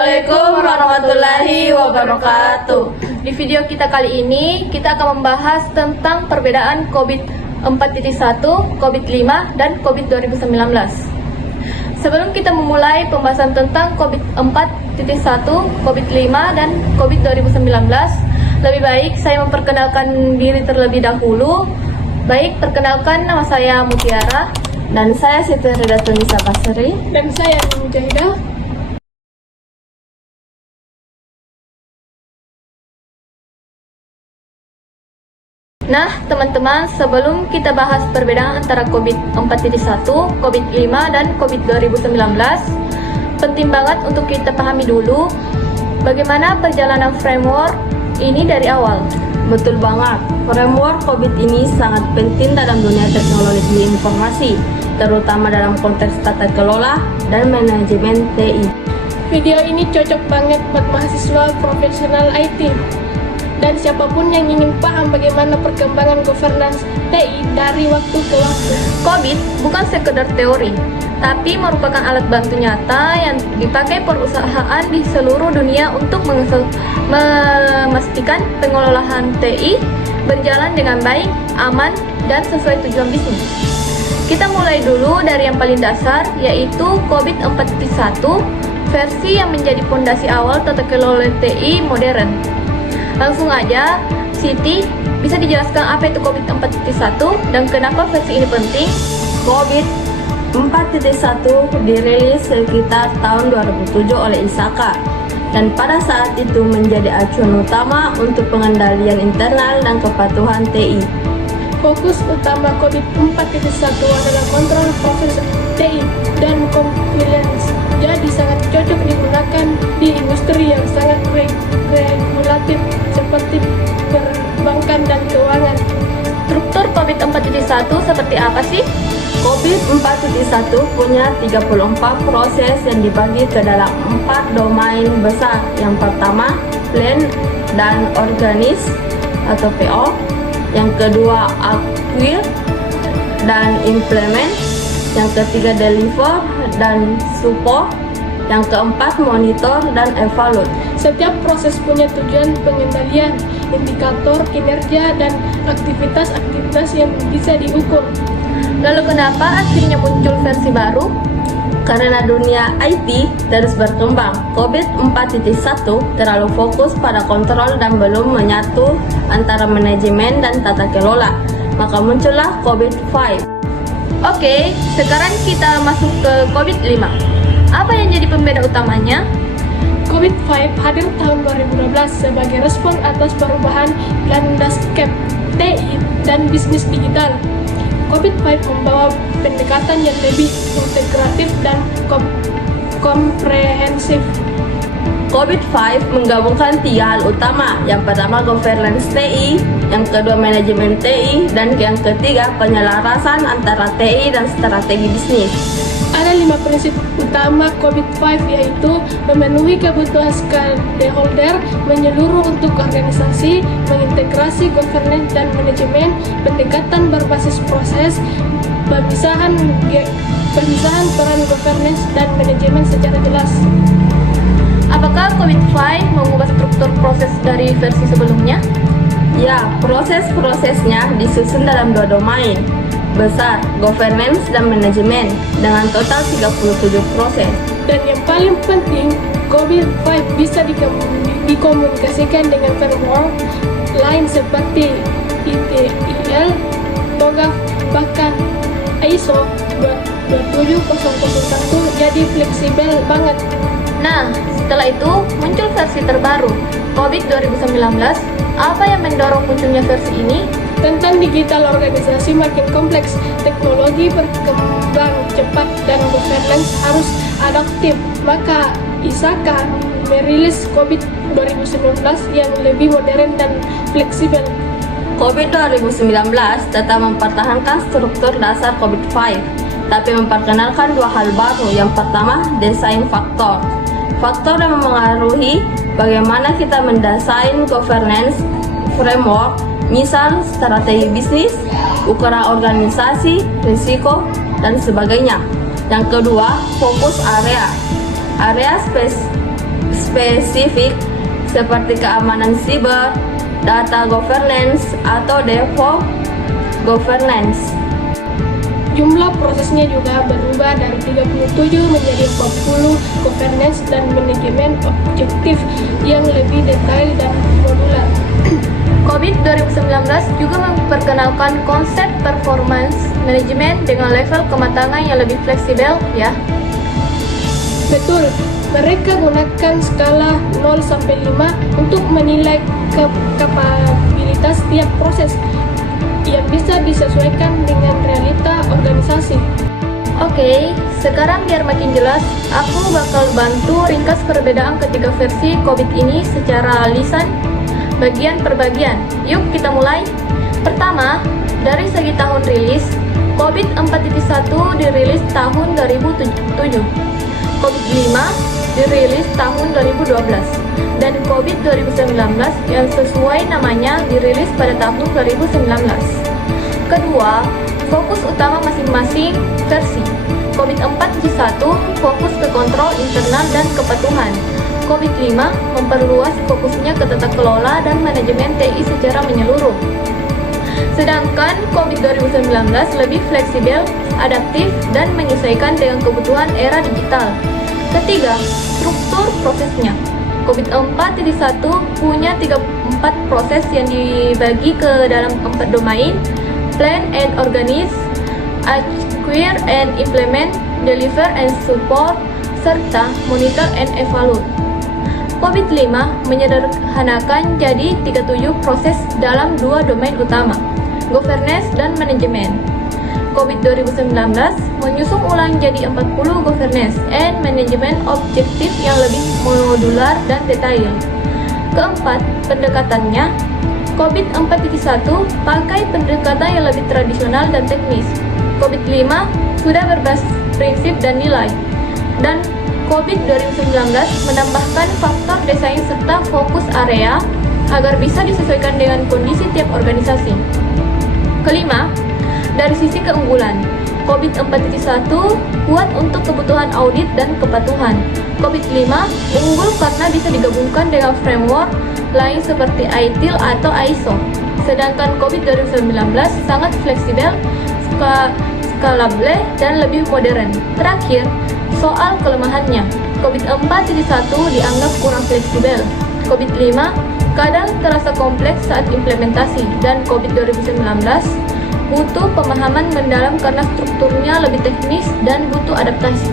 Assalamualaikum warahmatullahi wabarakatuh. Di video kita kali ini, kita akan membahas tentang perbedaan COVID 4.1, COVID 5, dan COVID 2019. Sebelum kita memulai pembahasan tentang COVID 4.1, COVID 5, dan COVID 2019, lebih baik saya memperkenalkan diri terlebih dahulu. Baik, perkenalkan, nama saya Mutiara. Dan saya Siti Ridatunisa Basri. Dan saya Mujahidah. Nah, teman-teman, sebelum kita bahas perbedaan antara COVID 4.1, COVID 5, dan COVID 2019, penting banget untuk kita pahami dulu bagaimana perjalanan framework ini dari awal. Betul banget, framework COVID ini sangat penting dalam dunia teknologi informasi, terutama dalam konteks tata kelola dan manajemen TI. Video ini cocok banget buat mahasiswa profesional IT dan siapapun yang ingin paham bagaimana perkembangan governance TI dari waktu ke waktu. COVID bukan sekedar teori, tapi merupakan alat bantu nyata yang dipakai perusahaan di seluruh dunia untuk memastikan pengelolaan TI berjalan dengan baik, aman, dan sesuai tujuan bisnis. Kita mulai dulu dari yang paling dasar, yaitu COVID 4.1, versi yang menjadi fondasi awal tata kelola TI modern. Langsung aja, Siti, bisa dijelaskan apa itu COVID 4.1 dan kenapa versi ini penting? COVID 4.1 dirilis sekitar tahun 2007 oleh ISAKA dan pada saat itu menjadi acuan utama untuk pengendalian internal dan kepatuhan TI. Fokus utama COVID 4.1 adalah kontrol proses TI dan compliance, jadi sangat cocok digunakan di industri yang sangat regulatif seperti perbankan dan keuangan. Struktur COVID 4.1 seperti apa sih? COVID 4.1 punya 34 proses yang dibagi ke dalam 4 domain besar. Yang pertama, plan dan organize atau PO. Yang kedua, acquire dan implement. Yang ketiga, deliver dan support. Yang keempat, monitor dan evaluate. Setiap proses punya tujuan pengendalian, indikator kinerja, dan aktivitas-aktivitas yang bisa diukur. Lalu kenapa akhirnya muncul versi baru? Karena dunia IT terus berkembang, COVID 4.1 terlalu fokus pada kontrol dan belum menyatu antara manajemen dan tata kelola. Maka muncullah COVID 5. Oke, sekarang kita masuk ke COVID 5. Apa yang jadi pembeda utamanya? COVID 5 hadir tahun 2012 sebagai respon atas perubahan landscape TI dan bisnis digital. COVID 5 membawa pendekatan yang lebih integratif dan komprehensif. COVID 5 menggabungkan 3 hal utama. Yang pertama, governance TI, yang kedua, manajemen TI, dan yang ketiga, penyelarasan antara TI dan strategi bisnis. Ada 5 prinsip utama COVID 5, yaitu memenuhi kebutuhan stakeholder menyeluruh untuk organisasi, mengintegrasi governance dan manajemen, pendekatan berbasis proses, pemisahan peran governance dan manajemen secara jelas. Apakah COVID 5 mengubah struktur proses dari versi sebelumnya? Ya, proses-prosesnya disusun dalam 2 domain besar, governance dan manajemen, dengan total 37 proses. Dan yang paling penting, COVID 5 bisa dikomunikasikan dengan framework lain seperti ITIL, TOGAF, bahkan ISO 27001, jadi fleksibel banget. Nah, setelah itu muncul versi terbaru, COVID 2019. Apa yang mendorong munculnya versi ini? Tentang digital organisasi makin kompleks, teknologi berkembang cepat, dan governance harus adaptif. Maka ISAKA merilis COVID 2019 yang lebih modern dan fleksibel. COVID 2019 tetap mempertahankan struktur dasar COVID 5, tapi memperkenalkan 2 hal baru. Yang pertama, desain faktor. Faktor yang mempengaruhi bagaimana kita mendesain governance framework, misal strategi bisnis, ukuran organisasi, risiko, dan sebagainya. Yang kedua, fokus area spesifik seperti keamanan siber, data governance, atau DevOps governance. Jumlah prosesnya juga berubah dari 37 menjadi 40 governance dan manajemen objektif yang lebih detail dan modular. COVID 2019 juga memperkenalkan konsep performance management dengan level kematangan yang lebih fleksibel, ya. Betul, mereka gunakan skala 0 sampai 5 untuk menilai kapabilitas setiap proses yang bisa disesuaikan dengan realita organisasi. Oke, sekarang biar makin jelas, aku bakal bantu ringkas perbedaan ketiga versi COVID ini secara lisan, bagian per bagian. Yuk kita mulai. Pertama, dari segi tahun rilis, COVID 4.1 dirilis tahun 2007, COVID 5 dirilis tahun 2012, dan COVID 2019 yang sesuai namanya dirilis pada tahun 2019. Kedua, fokus utama masing-masing versi. COVID 4.1 fokus ke kontrol internal dan kepatuhan. COVID 5 memperluas fokusnya ke tata kelola dan manajemen TI secara menyeluruh. Sedangkan COVID 2019 lebih fleksibel, adaptif, dan menyesuaikan dengan kebutuhan era digital. Ketiga, struktur prosesnya. COVID 4.1 punya 4 proses yang dibagi ke dalam 4 domain: plan and organize, acquire and implement, deliver and support, serta monitor and evaluate. COVID 5 menyederhanakan jadi 37 proses dalam 2 domain utama, governance dan manajemen. COVID 2019 menyusun ulang jadi 40 governance and management objektif yang lebih modular dan detail. Keempat, pendekatannya. COVID 4.1 pakai pendekatan yang lebih tradisional dan teknis. COVID 5 sudah berbasis prinsip dan nilai. Dan COVID 2019 menambahkan faktor desain serta fokus area agar bisa disesuaikan dengan kondisi tiap organisasi. Kelima, dari sisi keunggulan, COVID 4.1 kuat untuk kebutuhan audit dan kepatuhan. COVID 5 unggul karena bisa digabungkan dengan framework lain seperti ITIL atau ISO. Sedangkan COVID 2019 sangat fleksibel, scalable, dan lebih modern. Terakhir, soal kelemahannya, COVID 4.1 dianggap kurang fleksibel. COVID 5 kadang terasa kompleks saat implementasi, dan COVID 2019 butuh pemahaman mendalam karena strukturnya lebih teknis dan butuh adaptasi.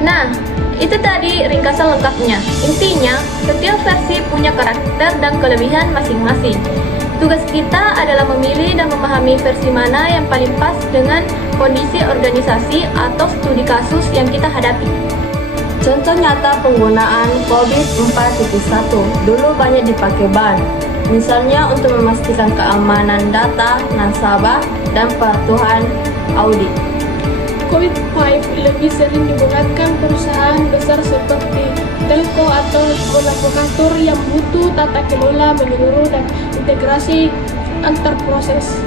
Nah, itu tadi ringkasan lengkapnya. Intinya, setiap versi punya karakter dan kelebihan masing-masing. Tugas kita adalah memilih dan memahami versi mana yang paling pas dengan kondisi organisasi atau studi kasus yang kita hadapi. Contoh nyata penggunaan COVID 4.1 dulu banyak dipakai bank, misalnya untuk memastikan keamanan data nasabah dan patuhan audit. COVID 5 lebih sering digunakan perusahaan besar seperti telco atau manufaktur yang butuh tata kelola menyeluruh dan integrasi antar proses.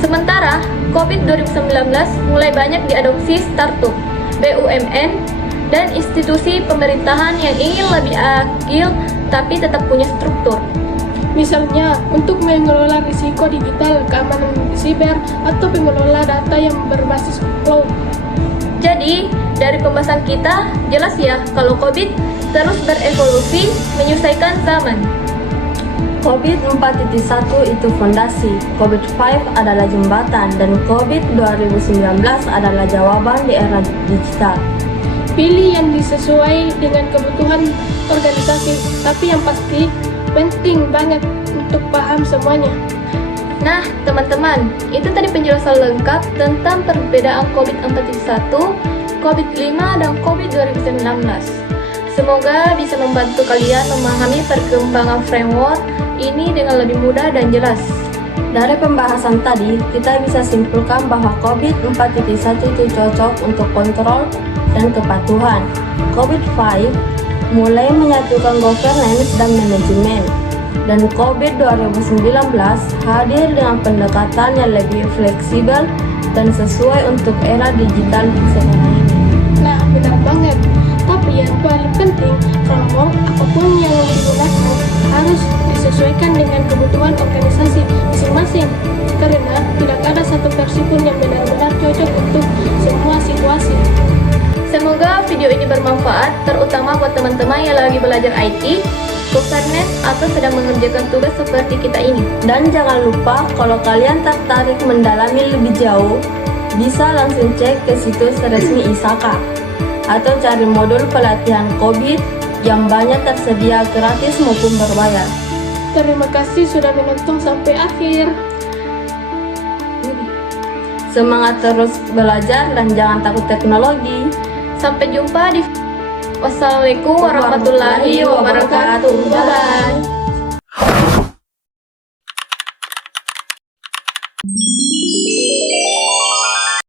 Sementara COVID 2019 mulai banyak diadopsi startup, BUMN, dan institusi pemerintahan yang ingin lebih agil tapi tetap punya struktur. Misalnya, untuk mengelola risiko digital, keamanan siber, atau pengelola data yang berbasis cloud. Jadi, dari pembahasan kita, jelas ya kalau COVID terus berevolusi menyesuaikan zaman. COVID 4.1 itu fondasi, COVID 5 adalah jembatan, dan COVID 2019 adalah jawaban di era digital. Pilih yang disesuai dengan kebutuhan organisasi, tapi yang pasti penting banget untuk paham semuanya. Nah, teman-teman, itu tadi penjelasan lengkap tentang perbedaan COVID 4.1, COVID 5, dan COVID 2019. Semoga bisa membantu kalian memahami perkembangan framework ini dengan lebih mudah dan jelas. Dari pembahasan tadi, kita bisa simpulkan bahwa COVID 4.1 itu cocok untuk kontrol dan kepatuhan. COVID 5 mulai menyatukan governance dan manajemen, dan COVID 2019 hadir dengan pendekatan yang lebih fleksibel dan sesuai untuk era digital sekarang ini. Nah, benar banget. Tapi ya, yang paling penting, kalau apapun yang digunakan harus disesuaikan dengan kebutuhan organisasi masing-masing, karena tidak ada satu versi pun yang benar-benar cocok untuk semua situasi. Semoga video ini bermanfaat, terutama buat teman-teman yang lagi belajar IT, Kubernetes, atau sedang mengerjakan tugas seperti kita ini. Dan jangan lupa, kalau kalian tertarik mendalami lebih jauh, bisa langsung cek ke situs resmi ISAKA, atau cari modul pelatihan COVID yang banyak tersedia gratis maupun berbayar. Terima kasih sudah menonton sampai akhir. Semangat terus belajar dan jangan takut teknologi. Sampai jumpa di Wassalamualaikum warahmatullahi wabarakatuh. Bye-bye.